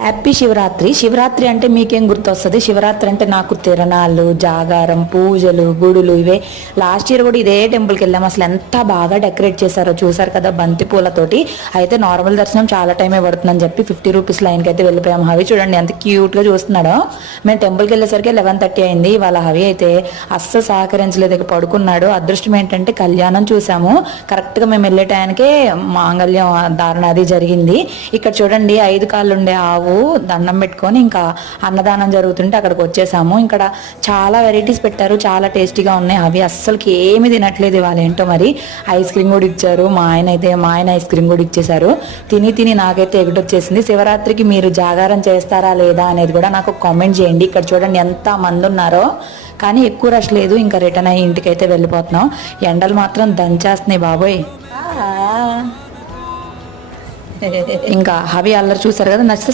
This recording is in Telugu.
హ్యాపీ శివరాత్రి. శివరాత్రి అంటే మీకేం గుర్తొస్తుంది? శివరాత్రి అంటే నాకు తిరణాలు, జాగారం, పూజలు, గుడులు ఇవే. లాస్ట్ ఇయర్ కూడా ఇదే టెంపుల్కి వెళ్ళాము. అసలు ఎంత బాగా డెకరేట్ చేశారో చూసారు కదా, బంతి పూలతోటి. అయితే నార్మల్ దర్శనం చాలా టైమే పడుతుందని చెప్పి 50 రూపీస్ లైన్కి అయితే వెళ్ళిపోయాము. హవి చూడండి ఎంత క్యూట్గా చూస్తున్నాడో. మేము టెంపుల్కి వెళ్ళేసరికి 11:30 అయింది. ఇవాళ హవి అయితే అస్సలు సహకరించలేదు, ఇక పడుకున్నాడు. అదృష్టం ఏంటంటే కళ్యాణం చూసాము. కరెక్ట్గా మేము వెళ్ళే టైంకే మాంగళ్యం ధారణ అది జరిగింది. ఇక్కడ చూడండి 5 కాళ్ళు ఉండే ఆవు దండం పెట్టుకొని ఇంకా అన్నదానం జరుగుతుంటే అక్కడికి వచ్చేసాము. ఇక్కడ చాలా వెరైటీస్ పెట్టారు, చాలా టేస్టీగా ఉన్నాయి. అవి అస్సలకి ఏమి తినట్లేదు ఇవాళ, ఏంటో మరి. ఐస్ క్రీమ్ కూడా ఇచ్చారు. మా ఆయన ఐస్ క్రీమ్ కూడా ఇచ్చేసారు. తిని నాకైతే ఎగుటొచ్చేసింది. శివరాత్రికి మీరు జాగారం చేస్తారా లేదా అనేది కూడా నాకు కామెంట్ చేయండి. ఇక్కడ చూడండి ఎంత మంది ఉన్నారో, కానీ ఎక్కువ రష్ లేదు. ఇంకా రిటర్న్ అయ్యి ఇంటికైతే వెళ్ళిపోతున్నాం. ఎండలు మాత్రం దంచేస్తున్నాయి బాబోయ్. ఇంకా హవి అల్లరి చూసారు కదా, నచ్చితే